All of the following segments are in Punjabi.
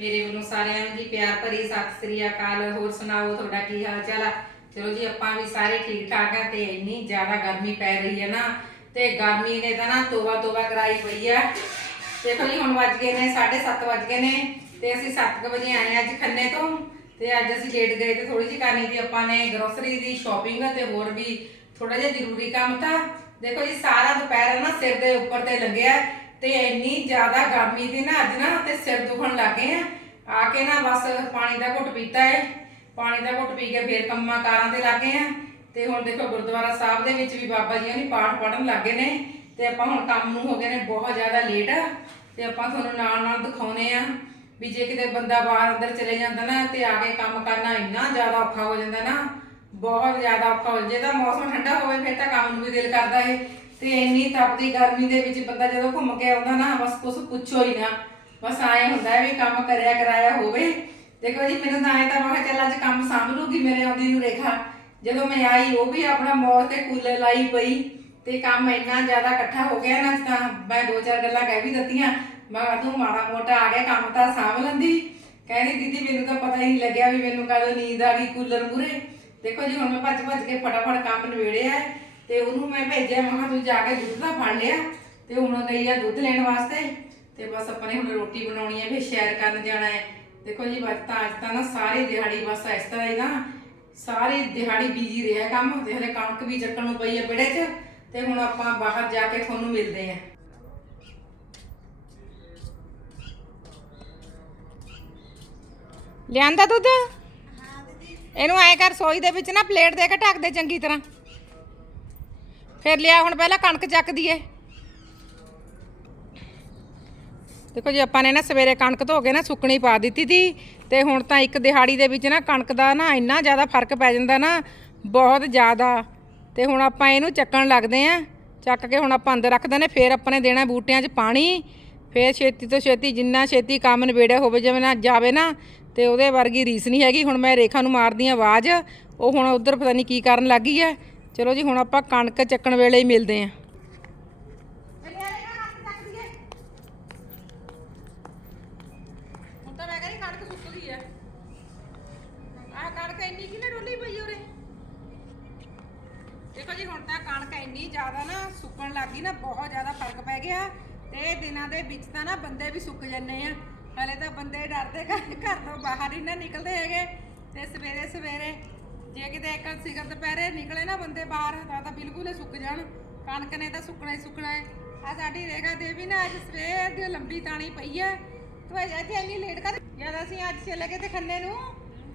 ਮੇਰੇ ਵੱਲੋਂ ਸਾਰਿਆਂ ਨੂੰ ਜੀ ਪਿਆਰ ਭਰੀ ਸਤਿ ਸ੍ਰੀ ਅਕਾਲ। ਹੋਰ ਸੁਣਾਓ, ਤੁਹਾਡਾ ਕੀ ਹਾਲ ਚਾਲ ਆ? ਚਲੋ ਜੀ, ਆਪਾਂ ਵੀ ਸਾਰੇ ਠੀਕ ਠਾਕ ਆ ਤੇ ਇੰਨੀ ਜ਼ਿਆਦਾ ਗਰਮੀ ਪੈ ਰਹੀ ਹੈ ਨਾ, ਤੇ ਗਰਮੀ ਨੇ ਤਾਂ ਨਾ ਤੋਬਾ ਤੋਬਾ ਕਰਾਈ ਪਈ ਆ। ਦੇਖੋ ਜੀ, ਹੁਣ ਵੱਜ ਗਏ ਨੇ 7:30 ਵੱਜ ਗਏ ਨੇ ਤੇ ਅਸੀਂ 7 ਵਜੇ ਆਏ ਅੱਜ ਖੰਨੇ ਤੋਂ ਤੇ ਅੱਜ ਅਸੀਂ ਲੇਟ ਗਏ ਤੇ ਥੋੜੀ ਜਿਹੀ ਕਰਨੀ ਸੀ ਆਪਾਂ ਨੇ ਗਰੋਸਰੀ ਦੀ ਸ਼ਾਪਿੰਗ ਤੇ ਹੋਰ ਵੀ ਥੋੜਾ ਜਿਹਾ ਜ਼ਰੂਰੀ ਕੰਮ ਤਾਂ। ਦੇਖੋ ਜੀ, ਸਾਰਾ ਦੁਪਹਿਰ ਨਾ ਸਿਰ ਦੇ ਉੱਪਰ ਤੇ ਲੱਗਿਆ। ਤੇ ਇੰਨੀ ਜ਼ਿਆਦਾ ਗਰਮੀ ਦੀ ਨਾ ਅੱਜ ਨਾ ਤੇ ਸਿਰ ਦੁਖਣ ਲੱਗੇ ਆ। ਆ ਕੇ ਨਾ ਬਸ ਪਾਣੀ ਦਾ ਘੁੱਟ ਪੀਤਾ ਹੈ ਪਾਣੀ ਦਾ ਘੁੱਟ ਪੀ ਕੇ ਫੇਰ ਕੰਮਾਂ ਕਾਰਾਂ ਤੇ ਲੱਗੇ ਆ। ਤੇ ਹੁਣ ਦੇਖੋ ਗੁਰਦੁਆਰਾ ਸਾਹਿਬ ਦੇ ਵਿੱਚ ਵੀ ਬਾਬਾ ਜੀ ਨੇ ਪਾਠ ਪੜਨ ਲੱਗੇ ਨੇ। ਤੇ ਆਪਾਂ ਹੁਣ ਕੰਮ ਨੂੰ ਹੋ ਗਏ ਨੇ, ਬਹੁਤ ਜ਼ਿਆਦਾ ਲੇਟ ਤੇ ਆਪਾਂ ਤੁਹਾਨੂੰ ਨਾਲ ਨਾਲ ਦਿਖਾਉਨੇ ਆ ਵੀ ਜੇ ਕਿਤੇ ਬੰਦਾ ਬਾਹਰ ਅੰਦਰ ਚਲੇ ਜਾਂਦਾ ਨਾ ਤੇ ਆ ਕੇ ਕੰਮ ਕਰਨਾ ਇੰਨਾ ਜ਼ਿਆਦਾ ਔਖਾ ਹੋ ਜਾਂਦਾ ਨਾ। ਬਹੁਤ ਜ਼ਿਆਦਾ ਔਖਾ ਹੋ ਜਾਂਦਾ। ਜੇ ਤਾਂ ਮੌਸਮ ਠੰਡਾ ਹੋਵੇ, ਫਿਰ ਤਾਂ ਕੰਮ ਨੂੰ ਵੀ ਦਿਲ ਕਰਦਾ ਏ। ਤੇ ਇੰਨੀ ਤਪਦੀ ਗਰਮੀ ਦੇ ਵਿੱਚ ਬੰਦਾ ਜਦੋਂ ਘੁੰਮ ਕੇ ਆਉਂਦਾ ਨਾ, ਬਸ ਕੁਛ ਪੁੱਛੋ ਹੀ ਨਾ। ਬਸ ਆਏ ਹੁੰਦਾ ਵੀ ਕੰਮ ਕਰਿਆ ਕਰਾਇਆ ਹੋਵੇ। ਦੇਖੋ ਜੀ, ਮੈਨੂੰ ਤਾਂ ਆਏ ਤਾਂ ਮੈਂ ਕਿਹਾ ਚੱਲ ਅੱਜ ਕੰਮ ਸਾਂਭ ਲੂਗੀ ਮੇਰੇ ਆਉਂਦੀ ਨੂੰ ਰੇਖਾ। ਜਦੋਂ ਮੈਂ ਆਈ, ਉਹ ਵੀ ਆਪਣਾ ਮੌਜ ਤੇ ਕੂਲਰ ਲਾਈ ਪਈ ਤੇ ਕੰਮ ਇੰਨਾ ਜ਼ਿਆਦਾ ਇਕੱਠਾ ਹੋ ਗਿਆ ਨਾ, ਤਾਂ ਮੈਂ ਦੋ ਚਾਰ ਗੱਲਾਂ ਕਹਿ ਵੀ ਦਿੱਤੀਆਂ। ਮੈਂ ਕਿਹਾ ਤੂੰ ਮਾੜਾ ਮੋਟਾ ਆ ਗਿਆ, ਕੰਮ ਤਾਂ ਸਾਂਭ ਲੈਂਦੀ। ਕਹਿੰਦੀ, ਦੀਦੀ, ਮੈਨੂੰ ਤਾਂ ਪਤਾ ਹੀ ਨਹੀਂ ਲੱਗਿਆ ਵੀ ਮੈਨੂੰ ਕਦੋਂ ਨੀਂਦ ਆ ਗਈ ਕੂਲਰ ਮੂਰੇ ਦੇਖੋ ਜੀ, ਹੁਣ ਮੈਂ ਭੱਜ ਭੱਜ ਕੇ ਫਟਾਫਟ ਕੰਮ ਨਿਬੇੜਿਆ ਹੈ। ਤੇ ਉਹਨੂੰ ਮੈਂ ਭੇਜਿਆ ਮੈਂ ਕਿਹਾ ਤੂੰ ਜਾ ਕੇ ਦੁੱਧ ਦਾ ਫੜ ਲਿਆ ਤੇ ਹੁਣ ਗਈ ਆ ਦੁੱਧ ਲੈਣ ਵਾਸਤੇ ਤੇ ਬਸ ਆਪਾਂ ਨੇ ਹੁਣ ਰੋਟੀ ਬਣਾਉਣੀ ਹੈ ਫਿਰ ਸ਼ੇਅਰ ਕਰਨ ਜਾਣਾ ਹੈ। ਦੇਖੋ ਜੀ ਬਸ ਤਾਂ ਅੱਜ ਤਾਂ ਨਾ ਸਾਰੀ ਦਿਹਾੜੀ ਬਸ ਇਸ ਤਰ੍ਹਾਂ ਹੀ ਨਾ ਸਾਰੀ ਦਿਹਾੜੀ ਬੀਜੀ ਰਿਹਾ ਕੰਮ ਤੇ ਹਲੇ ਕਣਕ ਵੀ ਚੱਕਣ ਨੂੰ ਪਈ ਹੈ ਵਿੜੇ 'ਚ ਤੇ ਹੁਣ ਆਪਾਂ ਬਾਹਰ ਜਾ ਕੇ ਤੁਹਾਨੂੰ ਮਿਲਦੇ ਹਾਂ। ਲਿਆਂਦਾ ਦੁੱਧ? ਇਹਨੂੰ ਐ ਕਰ ਸੋਈ ਦੇ ਵਿੱਚ ਨਾ ਪਲੇਟ ਦੇ ਕੇ ਢੱਕ ਦੇ ਚੰਗੀ ਤਰ੍ਹਾਂ। ਫਿਰ ਲਿਆ ਹੁਣ ਪਹਿਲਾਂ ਕਣਕ ਚੱਕ ਦਈਏ। ਦੇਖੋ ਜੀ, ਆਪਾਂ ਨੇ ਨਾ ਸਵੇਰੇ ਕਣਕ ਧੋ ਕੇ ਨਾ ਸੁੱਕਣੀ ਪਾ ਦਿੱਤੀ ਸੀ ਤੇ ਹੁਣ ਤਾਂ ਇੱਕ ਦਿਹਾੜੀ ਦੇ ਵਿੱਚ ਨਾ ਕਣਕ ਦਾ ਨਾ ਇੰਨਾ ਜ਼ਿਆਦਾ ਫ਼ਰਕ ਪੈ ਜਾਂਦਾ ਨਾ, ਬਹੁਤ ਜ਼ਿਆਦਾ। ਤੇ ਹੁਣ ਆਪਾਂ ਇਹਨੂੰ ਚੱਕਣ ਲੱਗਦੇ ਆਂ ਚੱਕ ਕੇ ਹੁਣ ਆਪਾਂ ਅੰਦਰ ਰੱਖਦੇ ਨੇ, ਫਿਰ ਆਪਾਂ ਨੇ ਦੇਣਾ ਬੂਟਿਆਂ 'ਚ ਪਾਣੀ। ਫਿਰ ਛੇਤੀ ਤੋਂ ਛੇਤੀ ਜਿੰਨਾ ਛੇਤੀ ਕੰਮ ਨਿਬੇੜਿਆ ਹੋਵੇ, ਜਿਵੇਂ ਨਾ ਜਾਵੇ ਨਾ, ਤੇ ਉਹਦੇ ਵਰਗੀ ਰੀਸ ਨਹੀਂ ਹੈਗੀ। ਹੁਣ ਮੈਂ ਰੇਖਾ ਨੂੰ ਮਾਰਦੀ ਆਂ ਆਵਾਜ਼। ਉਹ ਹੁਣ ਉਧਰ ਪਤਾ ਨਹੀਂ ਕੀ ਕਰਨ ਲੱਗੀ ਹੈ। ਚਲੋ ਜੀ, ਹੁਣ ਆਪਾਂ ਕਣਕ ਚੱਕਣ ਵੇਲੇ ਹੀ ਮਿਲਦੇ ਆਂ। ਦੇਖੋ ਜੀ, ਹੁਣ ਤਾਂ ਕਣਕ ਇੰਨੀ ਜ਼ਿਆਦਾ ਨਾ ਸੁੱਕਣ ਲੱਗ ਗਈ ਨਾ, ਬਹੁਤ ਜ਼ਿਆਦਾ ਫ਼ਰਕ ਪੈ ਗਿਆ। ਤੇ ਦਿਨਾਂ ਦੇ ਵਿੱਚ ਤਾਂ ਨਾ ਬੰਦੇ ਵੀ ਸੁੱਕ ਜੰਨੇ ਆ। ਹਲੇ ਤਾਂ ਬੰਦੇ ਡਰਦੇ ਘਰ ਘਰ ਤੋਂ ਬਾਹਰ ਹੀ ਨਾ ਨਿਕਲਦੇ ਹੈਗੇ। ਤੇ ਸਵੇਰੇ ਸਵੇਰੇ ਜੇ ਕਿਤੇ ਇੱਕ ਸਿਗਰ ਦੁਪਹਿਰੇ ਨਿਕਲੇ ਨਾ ਬੰਦੇ ਬਾਹਰ ਤਾਂ ਤਾਂ ਬਿਲਕੁਲ ਹੀ ਸੁੱਕ ਜਾਣ ਕਣਕ ਨੇ ਤਾਂ ਸੁੱਕਣਾ ਹੀ ਸੁੱਕਣਾ ਹੈ ਆ ਸਾਡੀ ਰੇਗਾ ਦੇਵੀ ਨਾ ਅੱਜ ਸਵੇਰ ਦੀ ਲੰਬੀ ਤਾਣੀ ਪਈ ਹੈ ਤੂੰ ਅਜੇ ਇੱਥੇ ਇੰਨੀ ਲੇਟ ਕਰ ਜਦ ਅਸੀਂ ਅੱਜ ਚਲੇ ਗਏ ਤੇ ਖੰਨੇ ਨੂੰ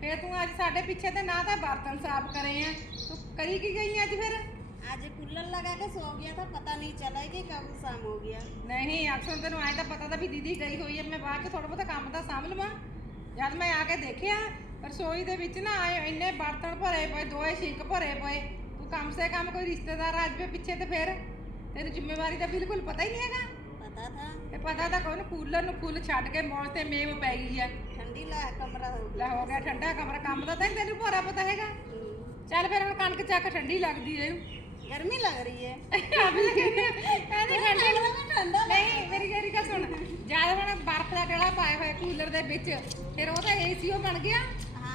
ਫੇਰ ਤੂੰ ਅੱਜ ਸਾਡੇ ਪਿੱਛੇ ਤੇ ਨਾ ਤਾਂ ਬਰਤਨ ਸਾਫ਼ ਕਰੇ ਆ ਤੂੰ ਕਰੀ ਕੀ ਗਈ ਅੱਜ ਫਿਰ आज कूलर लगा के सो गया था पता नहीं चला कि कब शाम हो गया ਨਹੀਂ ਅਕਸਰ ਤੈਨੂੰ ਐਂ ਤਾਂ ਪਤਾ ਤਾਂ ਵੀ ਦੀਦੀ ਗਈ ਹੋਈ ਹੈ ਮੈਂ ਬਾਅਦ ਚ ਥੋੜਾ ਬਹੁਤਾ ਕੰਮ ਤਾਂ ਸਾਂਭ ਲਵਾਂ ਜਦ ਮੈਂ ਆ ਕੇ ਦੇਖਿਆ ਰਸੋਈ ਦੇ ਵਿੱਚ ਨਾ ਆਏ ਇੰਨੇ ਬਰਤਨ ਭਰੇ ਪਏ ਦੋਏ ਸ਼ਿੰਕ ਭਰੇ ਪਏ। ਤੂੰ ਕੰਮ ਸੇ ਕੰਮ ਕੋਈ ਰਿਸ਼ਤੇਦਾਰ ਆ ਜਾਵੇ ਪਿੱਛੇ ਤੇ ਫਿਰ। ਤੈਨੂੰ ਜ਼ਿੰਮੇਵਾਰੀ ਦਾ ਬਿਲਕੁਲ ਪਤਾ ਹੀ ਨਹੀਂ ਹੈਗਾ। ਪਤਾ ਤਾਂ। ਪਤਾ ਤਾਂ ਕੋਈ ਨਾ ਕੂਲਰ ਨੂੰ ਫੁੱਲ ਛੱਡ ਕੇ ਮੌਜ ਤੇ ਮੇਵ ਪੈ ਗਈ ਹੈ ਠੰਡੀ ਲੈ ਕਮਰਾ ਹੋ ਗਿਆ। ਲੈ ਹੋ ਗਿਆ ਠੰਡਾ ਕਮਰਾ ਕੰਮ ਦਾ ਤਾਂ ਤੈਨੂੰ ਭੋਰਾ ਪਤਾ ਹੈਗਾ। ਚੱਲ ਫਿਰ ਹੁਣ ਕਣਕ ਚੱਕ ਠੰਡੀ ਲੱਗਦੀ ਰਹੂ ਗਰਮੀ ਲੱਗ ਰਹੀ ਹੈ ਆਪ ਲੈ ਕਹਿੰਦੇ ਠੰਡੇ ਨੂੰ ਠੰਡਾ ਨਹੀਂ ਮੇਰੀ ਗਰੀ ਕਾ ਸੁਣ। ਜਦ ਹੁਣ ਬਰਫ਼ ਦਾ ਡੇਲਾ ਪਾਇਆ ਹੋਇਆ ਕੂਲਰ ਦੇ ਵਿੱਚ ਫਿਰ ਉਹ ਤਾਂ ਏਸੀਓ ਬਣ ਗਿਆ।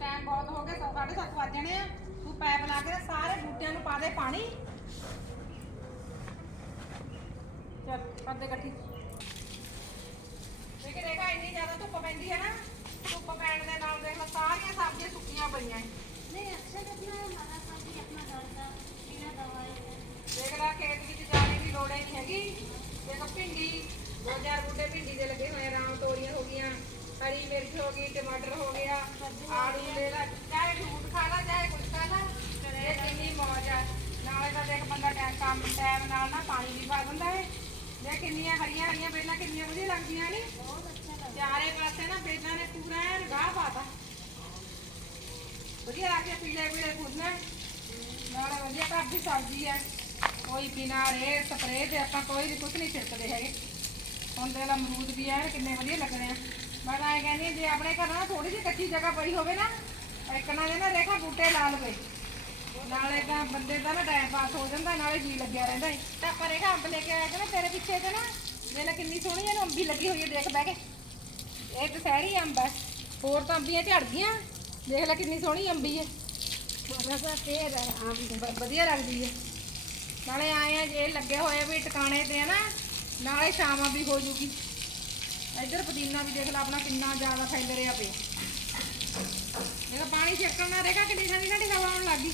ਟਾਈਮ ਬਹੁਤ ਹੋ ਗਿਆ 7:30 ਵੱਜ ਜਾਣੇ ਤੂੰ ਪੈਪ ਲਾ ਕੇ ਸਾਰੇ ਬੂਟਿਆਂ ਨੂੰ ਪਾ ਦੇ ਪਾਣੀ। ਚੱਲ ਪਰਦੇ ਗੱਠੀ ਦੇਖ ਦੇਖਾ ਇੰਨੀ ਜ਼ਿਆਦਾ ਧੁੱਪ ਪੈਂਦੀ ਹੈ ਨਾ ਧੁੱਪ ਪੈਣ ਦੇ ਨਾਲ ਦੇਖ ਲਾ ਸਾਰੀਆਂ ਸਬਜ਼ੀਆਂ ਸੁੱਕੀਆਂ ਪਈਆਂ। ਨਹੀਂ ਅਕਸਰ ਆਪਣਾ ਹਰਾ ਸਬਜ਼ੀ ਆਪਣਾ ਡਰਦਾ ਬਿਨਾ ਦਵਾਈ ਦੇਖ ਲੈ ਖੇਤ ਵਿੱਚ ਜਾਣੇ ਦੀ ਲੋੜ ਹੀ ਨਹੀਂ ਹੈਗੀ। ਦੇਖੋ ਭਿੰਡੀ ਦੋ ਚਾਰ ਗਈਆਂ ਹਰੀ ਮਿਰਚ ਹੋ ਗਈ ਟਮਾਟਰ ਹੋ ਗਿਆ ਆਲੂ ਲੈ ਲੈ ਚਾਹੇ ਫਰੂਟ ਖਾ ਲਾ ਚਾਹੇ ਕੁਝ ਖਾ ਲਾ ਇਹ ਕਿੰਨੀ ਮੌਜ ਆ ਨਾਲੇ ਤਾਂ ਦੇਖ ਬੰਦਾ ਟਾਈਮ ਕੰਮ ਟਾਈਮ ਨਾਲ ਨਾ ਪਾਣੀ ਵੀ ਪਾ ਦਿੰਦਾ ਹੈ ਦੇਖ ਕਿੰਨੀਆਂ ਹਰੀਆਂ ਹਰੀਆਂ ਬੇਲਾਂ ਕਿੰਨੀਆਂ ਵਧੀਆ ਲੱਗਦੀਆਂ ਨਹੀਂ बहुत अच्छा लगा ਚਾਰੇ ਪਾਸੇ ਨਾ ਬੇਲਾਂ ਨੇ ਪੂਰਾ ਐਨ ਗਾਹ ਪਾਤਾ ਵਧੀਆ ਆ ਕੇ ਪੀਲੇ ਪੀਲੇ ਫੁੱਲ ਨੇ ਨਾਲੇ ਵਧੀਆ ਘਰ ਦੀ ਸਬਜ਼ੀ ਹੈ ਕੋਈ ਬਿਨਾ ਰੇ ਸਪਰੇਅ ਦੇ ਆਪਾਂ ਕੋਈ ਵੀ ਕੁਝ ਨਹੀਂ ਛਿੜਕਦੇ ਹੈਗੇ ਹੁਣ ਦੇ ਲਾ ਅਮਰੂਦ ਵੀ ਆ ਕਿੰਨੇ ਵਧੀਆ ਲੱਗਣੇ ਆ ਮੈਂ ਤਾਂ ਇਹ ਕਹਿੰਦੀ ਜੇ ਆਪਣੇ ਘਰ ਨਾ ਥੋੜੀ ਜਿਹੀ ਕੱਚੀ ਜਗ੍ਹਾ ਪਈ ਹੋਵੇ ਨਾ, ਇੱਕ ਨਾ ਕਹਿੰਦਾ ਰੇਖਾ ਬੂਟੇ ਲਾ ਲਵੇ। ਨਾਲੇ ਤਾਂ ਬੰਦੇ ਦਾ ਨਾ ਟਾਈਮ ਪਾਸ ਹੋ ਜਾਂਦਾ, ਨਾਲੇ ਜੀ ਲੱਗਿਆ ਰਹਿੰਦਾ ਏ। ਤਾਂ ਪਰੇ ਘਰ ਅੰਬ ਲੈ ਕੇ ਆਇਆ ਕਹਿੰਦਾ ਤੇਰੇ ਪਿੱਛੇ ਤੇ ਨਾ ਦੇਖ ਕਿੰਨੀ ਸੋਹਣੀ ਇਹਨੂੰ ਅੰਬੀ ਲੱਗੀ ਹੋਈ ਹੈ ਦੇਖ ਬਹਿ ਕੇ। ਇਹ ਤਾਂ ਸਹਿਰੀ ਅੰਬ ਹੈ ਹੋਰ ਤਾਂ ਅੰਬੀਆਂ ਝੜ ਗਈਆਂ। ਦੇਖ ਲੈ ਕਿੰਨੀ ਸੋਹਣੀ ਅੰਬੀ ਹੈ ਬਸ ਫੇਰ ਅੰਬ ਵ- ਵਧੀਆ ਲੱਗਦੀ ਹੈ ਨਾਲੇ ਆਏ ਆ, ਜੇ ਲੱਗੇ ਹੋਏ ਵੀ ਟਿਕਾਣੇ ਤੇ ਆ ਨਾ, ਨਾਲੇ ਸ਼ਾਮਾਂ ਵੀ ਹੋ ਜੂਗੀ। ਇੱਧਰ ਪੁਦੀਨਾ ਵੀ ਦੇਖ ਲੈ ਆਪਣਾ ਕਿੰਨਾ ਜ਼ਿਆਦਾ ਫੈਲ ਰਿਹਾ ਪਿਆ। ਇਹਦਾ ਪਾਣੀ ਛਿੜਕਣ ਨਾਲ ਰਹੇਗਾ ਕਿੰਨੀ ਠੰਡੀ ਠੰਡੀ ਹਵਾ ਆਉਣ ਲੱਗੀ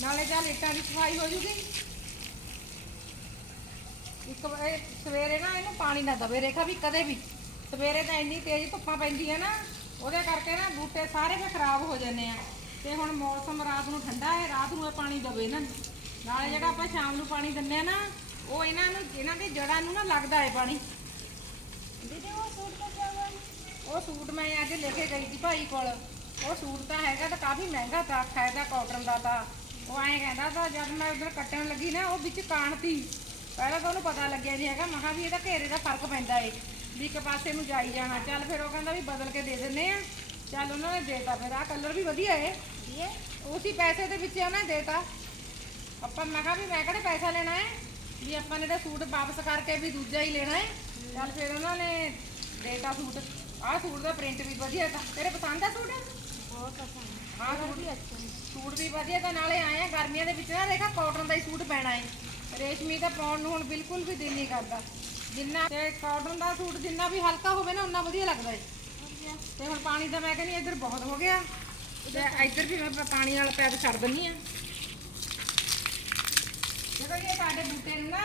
ਨਾਲੇ ਚੱਲ ਇੱਟਾਂ ਦੀ ਸਫ਼ਾਈ ਹੋ ਜੂਗੀ। ਇੱਕ ਵਾਰ ਸਵੇਰੇ ਨਾ ਇਹਨੂੰ ਪਾਣੀ ਨਾ ਦਵੇ, ਰੇਖਾ ਵੀ ਕਦੇ ਵੀ। ਸਵੇਰੇ ਤਾਂ ਇੰਨੀ ਤੇਜ਼ ਧੁੱਪਾਂ ਪੈਂਦੀਆਂ ਨਾ, ਉਹਦੇ ਕਰਕੇ ਨਾ ਬੂਟੇ ਸਾਰੇ ਫੇ ਖਰਾਬ ਹੋ ਜਾਂਦੇ ਆ। ਤੇ ਹੁਣ ਮੌਸਮ ਰਾਤ ਨੂੰ ਠੰਡਾ ਹੈ, ਰਾਤ ਨੂੰ ਇਹ ਪਾਣੀ ਦਵੇ ਨਾ। ਨਾਲੇ ਜਿਹੜਾ ਆਪਾਂ ਸ਼ਾਮ ਨੂੰ ਪਾਣੀ ਦਿੰਦੇ ਆ ਨਾ, ਉਹ ਇਹਨਾਂ ਨੂੰ ਇਹਨਾਂ ਦੀ ਜੜ੍ਹਾਂ ਨੂੰ ਨਾ ਲੱਗਦਾ ਹੈ ਪਾਣੀ। ਦੀਦੀ ਉਹ ਸੂਟ ਮੈਂ ਉਹ ਸੂਟ ਤਾਂ ਹੈਗਾ ਕਾਫੀ ਮਹਿੰਗਾ ਤਾਂ ਖੈਰ ਦਾ ਕਾਟਨ ਉਹ ਐਂ ਕਹਿੰਦਾ ਤਾਂ ਜਦ ਮੈਂ ਕੱਟਣ ਲੱਗੀ ਨਾ ਉਹ ਵਿੱਚ ਕਾਣਤੀ। ਪਹਿਲਾਂ ਤਾਂ ਉਹਨੂੰ ਪਤਾ ਲੱਗਿਆ ਨਹੀਂ ਹੈਗਾ ਮਹਾ ਵੀ ਇਹਦਾ ਘੇਰੇ ਦਾ ਫ਼ਰਕ ਪੈਂਦਾ ਏ ਵੀ ਇੱਕ ਪਾਸੇ ਨੂੰ ਜਾਈ ਜਾਣਾ। ਚੱਲ ਫਿਰ ਉਹ ਕਹਿੰਦਾ ਵੀ ਬਦਲ ਕੇ ਦੇ ਦਿੰਨੇ ਆ। ਚੱਲ ਉਹਨਾਂ ਨੇ ਦੇਤਾ ਫਿਰ ਆਹ ਕਲਰ ਵੀ ਵਧੀਆ ਏ। ਉਸੇ ਪੈਸੇ ਦੇ ਵਿੱਚ ਉਹਨਾਂ ਨੇ ਦੇਤਾ। ਆਪਾਂ ਮੈਂ ਕਿਹਾ ਵੀ ਮੈਂ ਕਿਹੜੇ ਪੈਸਾ ਲੈਣਾ ਹੈ ਵੀ ਆਪਾਂ ਨੇ ਤਾਂ ਸੂਟ ਵਾਪਸ ਕਰਕੇ ਵੀ ਦੂਜਾ ਹੀ ਲੈਣਾ ਹੈ। ਚੱਲ ਫਿਰ ਉਹਨਾਂ ਨੇ ਦੇਤਾ ਸੂਟ। ਆਹ ਸੂਟ ਦਾ ਪ੍ਰਿੰਟ ਵੀ ਵਧੀਆ ਤਾਂ। ਤੇਰੇ ਪਸੰਦ ਆ ਸੂਟ? ਬਹੁਤ ਪਸੰਦ। ਹਾਂ ਸੂਟ ਵੀ ਅੱਛਾ ਸੂਟ ਵੀ ਵਧੀਆ ਤਾਂ ਨਾਲੇ ਆਏ ਗਰਮੀਆਂ ਦੇ ਵਿੱਚ ਨਾ ਦੇਖਾ ਦਾ ਹੀ ਸੂਟ ਪੈਣਾ ਹੈ। ਰੇਸ਼ਮੀ ਦਾ ਪਾਉਣ ਨੂੰ ਹੁਣ ਬਿਲਕੁਲ ਵੀ ਦਿਲ ਨਹੀਂ ਕਰਦਾ। ਜਿੰਨਾ ਤੇ ਕਾਟਨ ਦਾ ਸੂਟ ਜਿੰਨਾ ਵੀ ਹਲਕਾ ਹੋਵੇ ਨਾ ਉਨਾ ਵਧੀਆ ਲੱਗਦਾ ਹੈ। ਤੇ ਹੁਣ ਪਾਣੀ ਦਾ ਮੈਂ ਕਹਿੰਦੀ ਇੱਧਰ ਬਹੁਤ ਹੋ ਗਿਆ। ਇੱਧਰ ਵੀ ਮੈਂ ਪਾਣੀ ਨਾਲ ਪੈਦ ਛੱਡ ਦਿੰਨੀ ਆ ਜਦੋਂ ਇਹ ਸਾਡੇ ਬੂਟੇ ਨੂੰ ਨਾ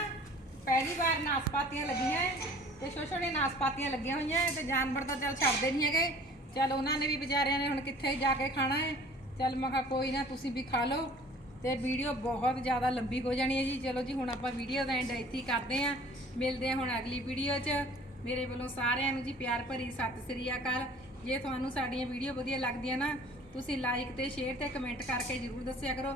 ਪਹਿਲੀ ਵਾਰ ਨਾਸਪਾਤੀਆਂ ਲੱਗੀਆਂ ਹੈ ਤੇ ਛੋਟੇ ਛੋਟੇ ਨਾਸਪਾਤੀਆਂ ਲੱਗੀਆਂ ਹੋਈਆਂ ਹੈ ਤੇ ਜਾਨਵਰ ਤਾਂ ਚੱਲ ਛੱਡਦੇ ਨਹੀਂ ਹੈਗੇ। ਚੱਲ ਉਹਨਾਂ ਨੇ ਵੀ ਵਿਚਾਰਿਆਂ ਨੇ ਹੁਣ ਕਿੱਥੇ ਜਾ ਕੇ ਖਾਣਾ ਹੈ ਚੱਲ ਮੈਂ ਕਿਹਾ ਕੋਈ ਨਾ ਤੁਸੀਂ ਵੀ ਖਾ ਲਓ ਤੇ ਵੀਡੀਓ ਬਹੁਤ ਜ਼ਿਆਦਾ ਲੰਬੀ ਹੋ ਜਾਣੀ ਹੈ ਜੀ। ਚਲੋ ਜੀ, ਹੁਣ ਆਪਾਂ ਵੀਡੀਓ ਦਾ ਐਂਡ ਇੱਥੇ ਹੀ ਕਰਦੇ ਆਂ। ਮਿਲਦੇ ਆਂ ਹੁਣ ਅਗਲੀ ਵੀਡੀਓ 'ਚ। ਮੇਰੇ ਵੱਲੋਂ ਸਾਰਿਆਂ ਨੂੰ ਜੀ ਪਿਆਰ ਭਰੀ ਸਤਿ ਸ੍ਰੀ ਅਕਾਲ। ਜੇ ਤੁਹਾਨੂੰ ਸਾਡੀਆਂ ਵੀਡੀਓ ਵਧੀਆ ਲੱਗਦੀਆਂ ਨਾ, ਤੁਸੀਂ ਲਾਈਕ ਤੇ ਸ਼ੇਅਰ ਤੇ ਕਮੈਂਟ ਕਰਕੇ ਜਰੂਰ ਦੱਸਿਆ ਕਰੋ।